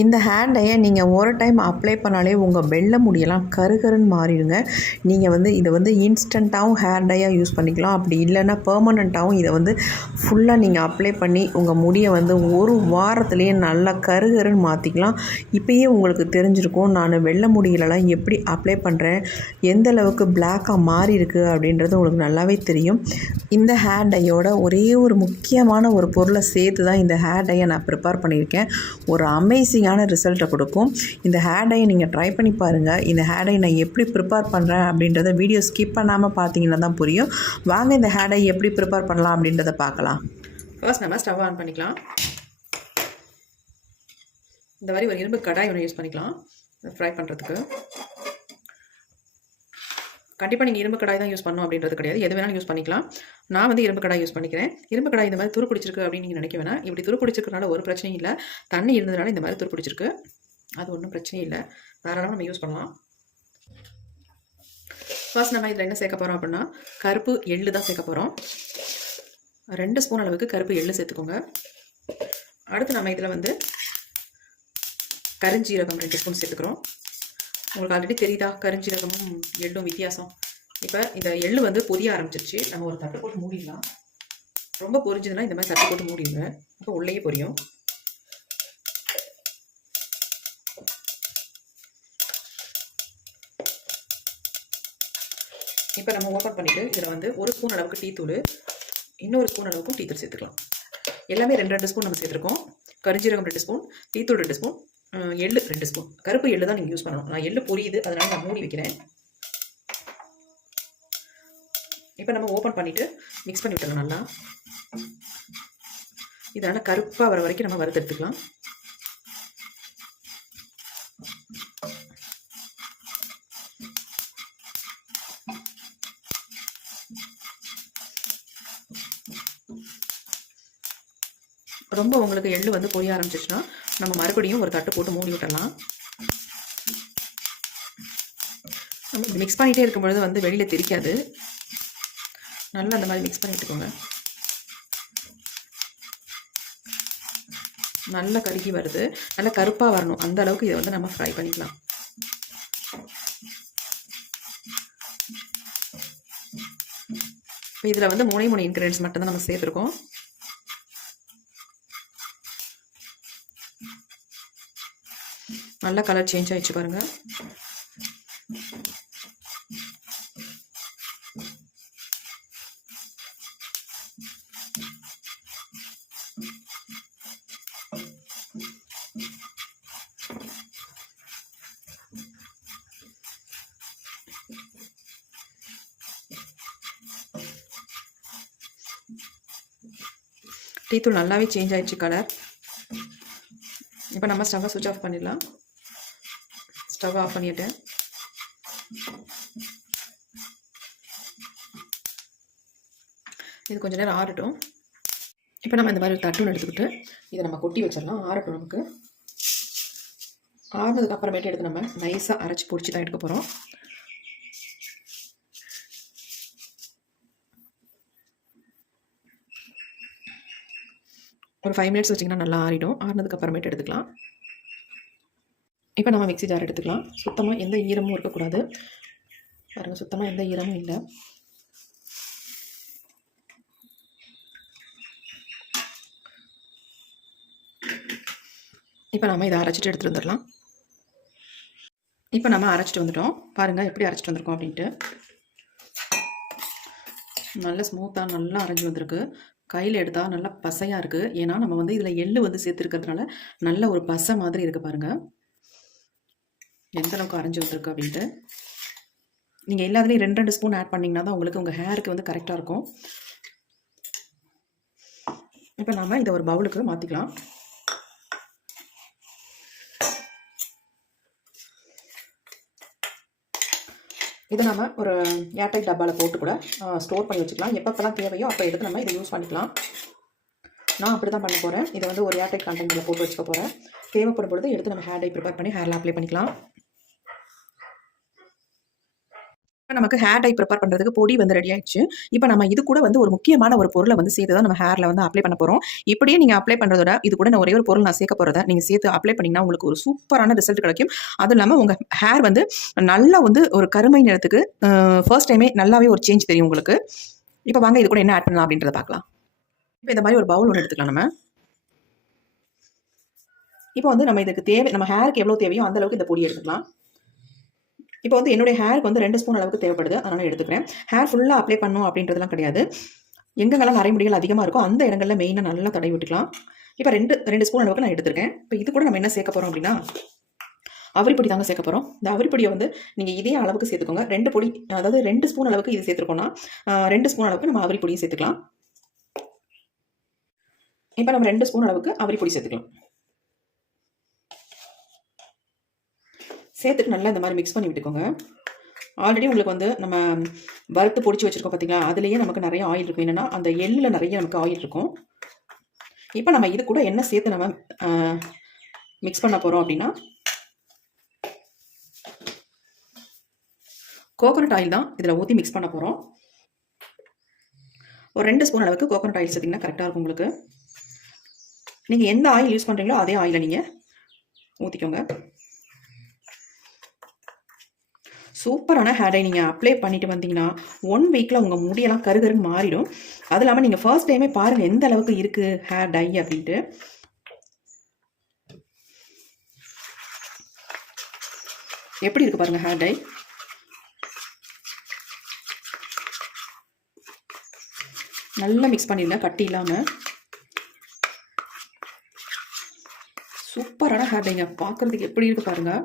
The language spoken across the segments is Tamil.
இந்த ஹேர் டையை நீங்கள் ஒரு டைம் அப்ளை பண்ணாலே உங்கள் வெள்ளை முடியெல்லாம் கருகருன்னு மாறிடுங்க. நீங்கள் இதை இன்ஸ்டண்ட்டாகவும் ஹேர் டையாக யூஸ் பண்ணிக்கலாம். அப்படி இல்லைன்னா பெர்மனண்ட்டாகவும் இதை ஃபுல்லாக நீங்கள் அப்ளை பண்ணி உங்கள் முடியை ஒரு வாரத்துலேயே நல்லா கருகருன்னு மாற்றிக்கலாம். இப்போயே உங்களுக்கு தெரிஞ்சிருக்கும் நான் வெள்ளை முடியிலலாம் எப்படி அப்ளை பண்ணுறேன், எந்த அளவுக்கு பிளாக்காக மாறி இருக்குது அப்படின்றது உங்களுக்கு நல்லாவே தெரியும். இந்த ஹேர் டையோட ஒரே ஒரு முக்கியமான ஒரு பொருளை சேர்த்து தான் இந்த ஹேர் டையை நான் ப்ரிப்பேர் பண்ணியிருக்கேன். ஒரு அமேசிங்கான ரிசல்ட்டை கொடுக்கும். இந்த ஹேர் டையை நீங்கள் ட்ரை பண்ணி பாருங்கள். இந்த ஹேர் டை நான் எப்படி ப்ரிப்பேர் பண்ணுறேன் அப்படின்றத வீடியோ ஸ்கிப் பண்ணாமல் பார்த்தீங்கன்னா தான் புரியும். வாங்க இந்த ஹேர் டை எப்படி ப்ரிப்பேர் பண்ணலாம் அப்படின்றத பார்க்கலாம். ஃபர்ஸ்ட் நம்ம ஸ்டவ் ஆன் பண்ணிக்கலாம். இந்த மாதிரி ஒரு இரும்பு கடாய் ஒன்று யூஸ் பண்ணிக்கலாம் ஃப்ரை பண்ணுறதுக்கு. கண்டிப்பாக நீங்கள் இரும்பு கடாய் தான் யூஸ் பண்ணணும் அப்படின்றது கிடையாது, எது வேணாலும் யூஸ் பண்ணிக்கலாம். நான் இரும்பு கடாய் யூஸ் பண்ணிக்கிறேன். இரும்பு கடாய் இந்த மாதிரி துரு பிடிச்சிருக்கு அப்படின்னு நீங்கள் நினைக்க வேணாம். இப்படி துரு பிடிச்சிருக்கனால ஒரு பிரச்சனையும் இல்லை. தண்ணி இருந்ததுனால இந்த மாதிரி துரு பிடிச்சிருக்கு, அது ஒன்றும் பிரச்சனையும் இல்லை. தாராளமாக நம்ம யூஸ் பண்ணலாம். ஃபர்ஸ்ட் நம்ம இதில் என்ன சேர்க்க போகிறோம் அப்படின்னா கருப்பு எள்ளு தான் சேர்க்க போகிறோம். 2 ஸ்பூன் அளவுக்கு கருப்பு எள்ளு சேர்த்துக்கோங்க. அடுத்து நம்ம இதில் கருஞ்சீரகம் 2 ஸ்பூன் சேர்த்துக்கிறோம். உங்களுக்கு ஆல்ரெடி தெரியுதா கருஞ்சீரகமும் எள்ளும் வித்தியாசம். இப்போ இந்த எள்ளு பொரிய ஆரம்பிச்சிருச்சு. நம்ம ஒரு தட்டு போட்டு மூடிடலாம். ரொம்ப பொரிஞ்சதுன்னா இந்த மாதிரி தட்டு போட்டு மூடிடுங்க, அப்போ உள்ளேயே பொரியும். இப்போ நம்ம ஓப்பன் பண்ணிவிட்டு இதில் 1 ஸ்பூன் அளவுக்கு டீ தூள், இன்னொரு ஸ்பூன் அளவுக்கும் டீ தூள் சேர்த்துக்கலாம். எல்லாமே 2 ஸ்பூன் நம்ம சேர்த்துருக்கோம். கருஞ்சீரகம் 2 ஸ்பூன், டீ தூள் 2 ஸ்பூன், எள்ளு 2 ஸ்பூன். கருப்பு எள்ளு தான் நீங்கள் யூஸ் பண்ணணும். நான் எள்ளு பொரியுது, அதனால் நான் மூடி வைக்கிறேன். இப்போ நம்ம ஓப்பன் பண்ணிவிட்டு மிக்ஸ் பண்ணி விட்டுலாம் நல்லா. இதனால் கருப்பாக வர வரைக்கும் நம்ம வறுத்து எடுத்துக்கலாம். ரொம்ப உங்களுக்கு எள்ளு பொரிய ஆரம்பிச்சிச்சுன்னா நம்ம மறுபடியும் ஒரு தட்டு போட்டு மூடி விட்டுடலாம். நம்ம மிக்ஸ் பண்ணிகிட்டே இருக்கும் பொழுது வெளியில் தெரிக்காது. நல்லா அந்த மாதிரி மிக்ஸ் பண்ணி விட்டுக்கோங்க. நல்லா கருகி வருது, நல்லா கருப்பாக வரணும், அந்த அளவுக்கு இதை நம்ம ஃப்ரை பண்ணிக்கலாம். இப்போ இதில் 3 இன்க்ரீடியன்ஸ் மட்டும்தான் நம்ம சேர்த்துருக்கோம். நல்லா கலர் சேஞ்ச் ஆயிடுச்சு பாருங்க. டீ தூள் நல்லாவே சேஞ்ச் ஆயிடுச்சு கலர். இப்போ நம்ம ஸ்டவ்வை சுவிட்ச் ஆஃப் பண்ணிடலாம். ஸ்டவ் ஆஃப் பண்ணிட்டேன். இது கொஞ்சம் நேரம் ஆறட்டும். இப்போ நம்ம இந்த மாதிரி ஒரு தட்டுன்னு எடுத்துக்கிட்டு இதை நம்ம கொட்டி வச்சிடலாம். ஆறட்டும். நமக்கு ஆறுனதுக்கு அப்புறமேட்டு எடுத்து நம்ம நைஸாக அரைச்சி பிடிச்சி தான் எடுக்க போகிறோம். ஒரு 5 மினிட்ஸ் வச்சிங்கன்னா நல்லா ஆறிடும். ஆறுனதுக்கு அப்புறமேட்டு எடுத்துக்கலாம். இப்போ நம்ம மிக்ஸி ஜார் எடுத்துக்கலாம். சுத்தமாக எந்த ஈரமும் இருக்கக்கூடாது. பாருங்கள், சுத்தமாக எந்த ஈரமும் இல்லை. இப்போ நம்ம இதை அரைச்சிட்டு எடுத்துகிட்டு வந்துடலாம். இப்போ நம்ம அரைச்சிட்டு வந்துட்டோம். பாருங்கள் எப்படி அரைச்சிட்டு வந்திருக்கோம் அப்படின்ட்டு. நல்ல ஸ்மூத்தாக நல்லா அரைஞ்சி வந்திருக்கு. கையில் எடுத்தால் நல்லா பசையாக இருக்குது. ஏன்னா நம்ம இதில் எள்ளு சேர்த்துருக்கிறதுனால நல்ல ஒரு பசை மாதிரி இருக்குது. பாருங்கள் எந்த அளவுக்கு அரைஞ்சி வந்திருக்கு அப்படின்ட்டு. நீங்கள் எல்லாத்துலேயும் 2 ஸ்பூன் ஆட் பண்ணிங்கன்னா தான் உங்களுக்கு உங்கள் ஹேருக்கு கரெக்டாக இருக்கும். இப்போ நம்ம இதை ஒரு பவுலுக்கு மாற்றிக்கலாம். இதை நம்ம ஒரு ஏர்டைட் டப்பாவில் போட்டு கூட ஸ்டோர் பண்ணி வச்சுக்கலாம். எப்பப்பெல்லாம் தேவையோ அப்போ எடுத்து நம்ம இதை யூஸ் பண்ணிக்கலாம். நான் அப்படி தான் பண்ண போகிறேன். இதை ஒரு ஏர்டைட் கண்டெய்னரில் போட்டு வச்சுக்க போகிறேன். தேவைப்படும் பொழுது எடுத்து நம்ம ஹேர் டை ப்ரிப்பேர் பண்ணி ஹேரில் அப்ளை பண்ணிக்கலாம். இப்போ நமக்கு ஹேர் டை ப்ரிப்பேர் பண்ணுறதுக்கு பொடி வந்து ரெடி ஆயிடுச்சு. இப்போ நம்ம இது கூட வந்து ஒரு முக்கியமான ஒரு பொருளை வந்து சேர்த்து தான் நம்ம ஹேரில் வந்து அப்ளை பண்ண போகிறோம். இப்படியே நீங்கள் அப்ளை பண்ணுறதோட இது கூட நான் ஒரே ஒரு பொருள் நான் சேர்க்க போகிறத நீங்கள் சேர்த்து அப்ளை பண்ணிங்கன்னா உங்களுக்கு ஒரு சூப்பரான ரிசல்ட் கிடைக்கும். அதுவும் இல்லாமல் உங்கள் ஹேர் வந்து நல்லா வந்து ஒரு கருமை நிறத்துக்கு ஃபர்ஸ்ட் டைமே நல்லாவே ஒரு சேஞ்ச் தெரியும் உங்களுக்கு. இப்போ வாங்க இது கூட என்ன ஆட் பண்ணலாம் அப்படின்றத பார்க்கலாம். இப்போ இந்த மாதிரி ஒரு பவுல் ஒன்று எடுத்துக்கலாம் நம்ம. இப்போ வந்து நம்ம இதுக்கு தேவை, நம்ம ஹேருக்கு எவ்வளோ தேவையோ அந்த அளவுக்கு இந்த பொடி எடுத்துக்கலாம். இப்போ வந்து என்னுடைய ஹேருக்கு வந்து 2 ஸ்பூன் அளவுக்கு தேவைப்படுது, அதனால் எடுத்துக்கிறேன். ஹேர் ஃபுல்லாக அப்ளை பண்ணணும் அப்படின்றதுலாம் கிடையாது. எங்கெங்கெல்லாம் நரைமுடிகள் அதிகமாக இருக்கோ அந்த இடங்கள்ல மெயினாக நல்லா தடவி விட்டுக்கலாம். இப்போ 2 ஸ்பூன் அளவுக்கு நான் எடுத்துருக்கேன். இப்போ இது கூட நம்ம என்ன சேர்க்க போகிறோம் அப்படின்னா அவரிப்பொடி தாங்க சேர்க்க போகிறோம். இந்த அவரிப்பொடியை வந்து நீங்கள் இதே அளவுக்கு சேர்த்துக்கோங்க. 2 பொடி, அதாவது 2 ஸ்பூன் அளவுக்கு இது சேர்த்துருக்கோம்னா 2 ஸ்பூன் அளவுக்கு நம்ம அவரிப்பொடியும் சேர்த்துக்கலாம். இப்போ நம்ம 2 ஸ்பூன் அளவுக்கு அவரிப்பொடி சேர்த்துக்கலாம். சேர்த்துட்டு நல்லா இந்த மாதிரி மிக்ஸ் பண்ணி விட்டுக்கோங்க. ஆல்ரெடி உங்களுக்கு வந்து நம்ம வறுத்து பொடிச்சு வச்சுருக்கோம் பார்த்தீங்களா, அதுலேயே நமக்கு நிறைய ஆயில் இருக்கும். என்னென்னா அந்த எள்ளில் நிறைய நமக்கு ஆயில் இருக்கும். இப்போ நம்ம இது கூட என்ன சேர்த்து நம்ம மிக்ஸ் பண்ண போகிறோம் அப்படின்னா கோகோனட் ஆயில் தான் இதில் ஊற்றி மிக்ஸ் பண்ண போகிறோம். ஒரு 2 ஸ்பூன் அளவுக்கு கோகோனட் ஆயில் சேர்த்திங்கன்னா கரெக்டாக இருக்கும் உங்களுக்கு. நீங்கள் எந்த ஆயில் யூஸ் பண்ணுறீங்களோ அதே ஆயிலை நீங்கள் ஊற்றிக்கோங்க. சூப்பரான ஹேர் டை நீங்கள் அப்ளை பண்ணிட்டு வந்தீங்கன்னா 1 வீக்கில் உங்கள் முடியெல்லாம் கருகருன்னு மாறிடும். அது இல்லாமல் நீங்கள் ஃபர்ஸ்ட் டைமே பாருங்கள் எந்த அளவுக்கு இருக்குது ஹேர் டை அப்படின்ட்டு. எப்படி இருக்குது பாருங்கள் ஹேர் டை. நல்லா மிக்ஸ் பண்ணிடுங்க கட்டி இல்லாமல். சூப்பரான ஹேர் டைங்க, பார்க்குறதுக்கு எப்படி இருக்குது பாருங்கள்.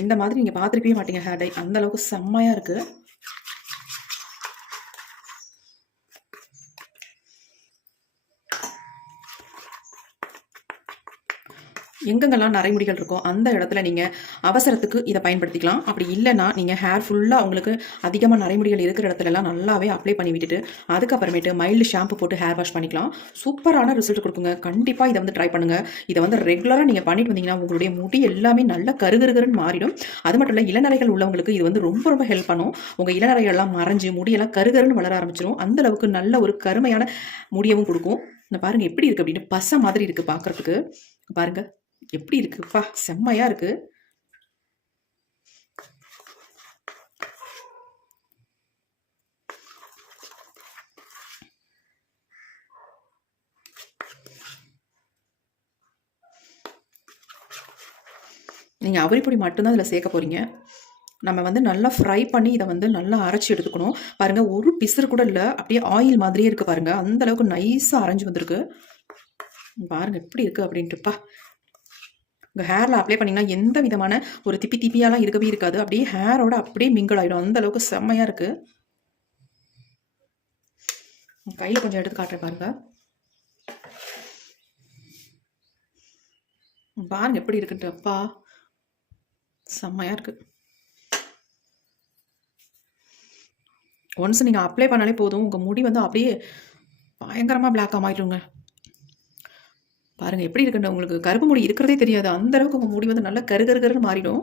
இந்த மாதிரி நீங்கள் பார்த்துருக்கவே மாட்டீங்க ஹேர் டை, அந்த அளவுக்கு செம்மையாக இருக்குது. எங்கெங்கெல்லாம் நரைமுடிகள் இருக்கோ அந்த இடத்துல நீங்கள் அவசரத்துக்கு இதை பயன்படுத்திக்கலாம். அப்படி இல்லைன்னா நீங்கள் ஹேர் ஃபுல்லாக உங்களுக்கு அதிகமாக நரைமுடிகள் இருக்கிற இடத்துலலாம் நல்லாவே அப்ளை பண்ணி விட்டுட்டு அதுக்கப்புறமேட்டு மைல்டு ஷாம்பு போட்டு ஹேர் வாஷ் பண்ணிக்கலாம். சூப்பரான ரிசல்ட் கொடுக்குங்க. கண்டிப்பாக இதை வந்து ட்ரை பண்ணுங்கள். இதை வந்து ரெகுலராக நீங்கள் பண்ணிட்டு வந்தீங்கன்னா உங்களுடைய முடி எல்லாமே நல்லா கருகருன்னு மாறிடும். அது மட்டும் இல்லை, இளநரைகள் உள்ளவங்களுக்கு இது வந்து ரொம்ப ரொம்ப ஹெல்ப் பண்ணும். உங்கள் இளநரைகள்லாம் மறைஞ்சு முடியெல்லாம் கருகருன்னு வளர ஆரம்பிச்சிடும். அந்த அளவுக்கு நல்ல ஒரு கருமையான முடியவும் கொடுக்கும். இந்த பாருங்கள் எப்படி இருக்குது அப்படின்னு, பசை மாதிரி இருக்குது பார்க்குறதுக்கு. பாருங்கள் எப்படி இருக்குப்பா, செம்மையா இருக்கு. நீங்க அவரிப்பொடி மட்டும்தான் இதில் சேர்க்க போறீங்க. நம்ம வந்து நல்லா ஃப்ரை பண்ணி இதை வந்து நல்லா அரைச்சி எடுத்துக்கணும். பாருங்க, ஒரு பிசுறு கூட இல்லை, அப்படியே ஆயில் மாதிரியே இருக்கு பாருங்க. அந்த அளவுக்கு நைஸாக அரைஞ்சு வந்திருக்கு. பாருங்க எப்படி இருக்கு அப்படின்ட்டுப்பா. உங்கள் ஹேரில் அப்ளை பண்ணிங்கன்னா எந்த விதமான ஒரு திப்பியாலாம் இருக்கவே இருக்காது. அப்படியே ஹேரோட அப்படியே மிங்கிள் ஆகிடும். அந்த அளவுக்கு செம்மையாக இருக்குது. கையில் கொஞ்சம் எடுத்து காட்டுறேன் பாருங்க. பாருங்க எப்படி இருக்குன்ட்டு, அப்பா செம்மையாக இருக்குது. ஒன்ஸ் நீங்கள் அப்ளை பண்ணாலே போதும், உங்கள் முடி வந்து அப்படியே பயங்கரமாக பிளாக்காக மாறிடுங்க. பாருங்கள் எப்படி இருக்குன்னு, உங்களுக்கு கருப்பு முடி இருக்கிறதே தெரியாது. அந்த அளவுக்கு உங்கள் முடி வந்து நல்லா கருன்னு மாறிடும்.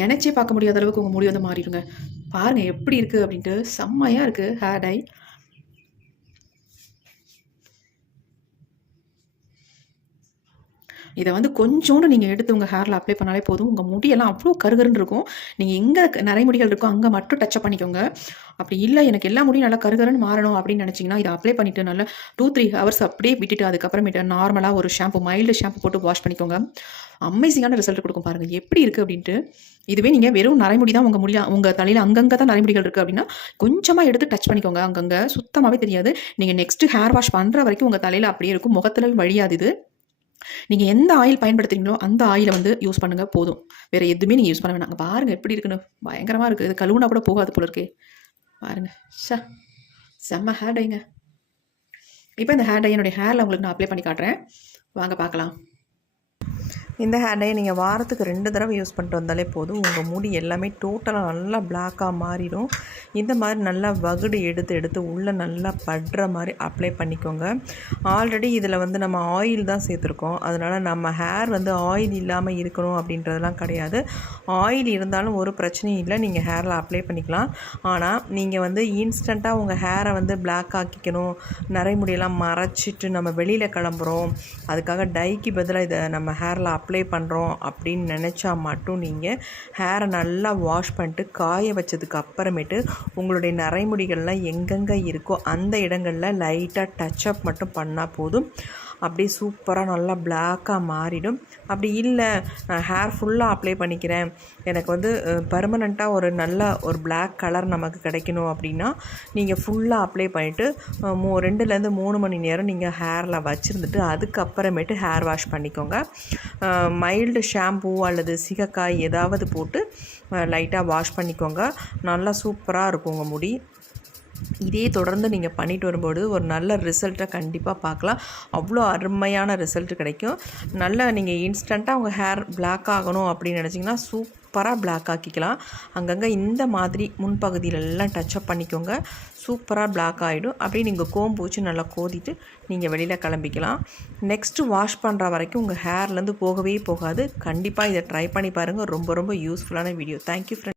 நினைச்சே பார்க்க முடியாத அளவுக்கு உங்கள் முடி வந்து மாறிடுங்க. பாருங்கள் எப்படி இருக்குது அப்படின்ட்டு, செம்மையாக இருக்குது ஹேர் டை. இதை வந்து கொஞ்சோண்டு நீங்கள் எடுத்து உங்கள் ஹேரில் அப்ளை பண்ணாலே போதும், உங்கள் முடியெல்லாம் அவ்வளோ கருகருன்னு இருக்கும். நீங்கள் எங்கே நரைமுடிகள் இருக்கோ அங்கே மட்டும் டச்சப் பண்ணிக்கோங்க. அப்படி இல்லை எனக்கு எல்லா முடியும் நல்லா கருகருன்னு மாறணும் அப்படின்னு நினச்சிங்கன்னா இதை அப்ளை பண்ணிவிட்டு நல்லா 2-3 ஹவர்ஸ் அப்படியே விட்டுட்டு அதுக்கப்புறமேட்டு நார்மலாக ஒரு ஷாம்பு, மைல்டு ஷாம்பு போட்டு வாஷ் பண்ணிக்கோங்க. அமேசிங்கான ரிசல்ட் கொடுக்கும். பாருங்கள் எப்படி இருக்குது அப்படின்ட்டு. இதுவே நீங்கள் வெறும் நரைமுடி தான் உங்கள் தலையில் அங்கங்கே தான் நரைமுடிகள் இருக்குது அப்படின்னா கொஞ்சமாக எடுத்து டச் பண்ணிக்கோங்க. அங்கங்கே சுத்தமாகவே தெரியாது. நீங்கள் நெக்ஸ்ட்டு ஹேர் வாஷ் பண்ணுற வரைக்கும் உங்கள் தலையில் அப்படியே இருக்கும், முகத்தில் வழியாது. இது நீங்கள் எந்த ஆயில் பயன்படுத்துறீங்களோ அந்த ஆயிலை வந்து யூஸ் பண்ணுங்கள் போதும். வேறு எதுவுமே நீங்கள் யூஸ் பண்ண வேணாங்க. பாருங்கள் எப்படி இருக்குன்னு, பயங்கரமாக இருக்குது. இது கழுவுனா கூட போகாது போல இருக்கே. பாருங்கள், செம்ம ஹேர் டைங்க. இப்போ இந்த ஹேர் டை என்னுடைய ஹேரில் உங்களுக்கு நான் அப்ளை பண்ணி காட்டுறேன், வாங்க பார்க்கலாம். இந்த ஹேர் டையை நீங்கள் வாரத்துக்கு 2 தடவை யூஸ் பண்ணிட்டு வந்தாலே போதும். உங்கள் முடி எல்லாமே டோட்டலாக நல்லா பிளாக்காக மாறிடும். இந்த மாதிரி நல்லா வகுடு எடுத்து உள்ளே நல்லா படுற மாதிரி அப்ளை பண்ணிக்கோங்க. ஆல்ரெடி இதில் வந்து நம்ம ஆயில் தான் சேர்த்துருக்கோம். அதனால் நம்ம ஹேர் வந்து ஆயில் இல்லாமல் இருக்கணும் அப்படின்றதெல்லாம் கிடையாது. ஆயில் இருந்தாலும் ஒரு பிரச்சனையும் இல்லை, நீங்கள் ஹேரில் அப்ளை பண்ணிக்கலாம். ஆனால் நீங்கள் வந்து இன்ஸ்டண்ட்டாக உங்கள் ஹேரை வந்து பிளாக் ஆக்கிக்கணும், நரைமுடியெல்லாம் மறைச்சிட்டு நம்ம வெளியில் கிளம்புறோம், அதுக்காக டைக்கு பதிலாக இதை நம்ம ஹேரில் அப்ளை பண்ணுறோம் அப்படின்னு நினச்சா மட்டும் நீங்கள் ஹேரை நல்லா வாஷ் பண்ணிட்டு காய வச்சதுக்கு அப்புறமேட்டு உங்களுடைய நரைமுடிகள்லாம் எங்கெங்கே இருக்கோ அந்த இடங்களில் லைட்டாக டச்சப் மட்டும் பண்ணால் போதும். அப்படியே சூப்பராக நல்லா பிளாக்காக மாறிடும். அப்படி இல்லை நான் ஹேர் ஃபுல்லாக அப்ளை பண்ணிக்கிறேன், எனக்கு வந்து பெர்மனண்ட்டாக ஒரு நல்ல ஒரு பிளாக் கலர் நமக்கு கிடைக்கணும் அப்படின்னா நீங்கள் ஃபுல்லாக அப்ளை பண்ணிவிட்டு 2லேருந்து 3 மணி நேரம் நீங்கள் ஹேரில் வச்சுருந்துட்டு அதுக்கப்புறமேட்டு ஹேர் வாஷ் பண்ணிக்கோங்க. மைல்டு ஷாம்பூ அல்லது சிகக்காய் ஏதாவது போட்டு லைட்டாக வாஷ் பண்ணிக்கோங்க. நல்லா சூப்பராக இருக்கும் உங்கள் முடி. இதே தொடர்ந்து நீங்கள் பண்ணிட்டு வரும்போது ஒரு நல்ல ரிசல்ட்டை கண்டிப்பாக பார்க்கலாம். அவ்வளோ அருமையான ரிசல்ட் கிடைக்கும். நல்லா நீங்கள் இன்ஸ்டண்ட்டாக உங்கள் ஹேர் பிளாக் ஆகணும் அப்படின்னு நினச்சிங்கன்னா சூப்பராக பிளாக் ஆக்கிக்கலாம். அங்கங்கே இந்த மாதிரி முன்பகுதியிலெல்லாம் டச்சப் பண்ணிக்கோங்க, சூப்பராக பிளாக் ஆகிடும். அப்படியே நீங்கள் கோம்பு வச்சு நல்லா கோதிட்டு நீங்கள் வெளியில் கிளம்பிக்கலாம். நெக்ஸ்ட்டு வாஷ் பண்ணுற வரைக்கும் உங்கள் ஹேர்லேருந்து போகவே போகாது. கண்டிப்பாக இதை ட்ரை பண்ணி பாருங்கள். ரொம்ப ரொம்ப யூஸ்ஃபுல்லான வீடியோ. Thank you friends.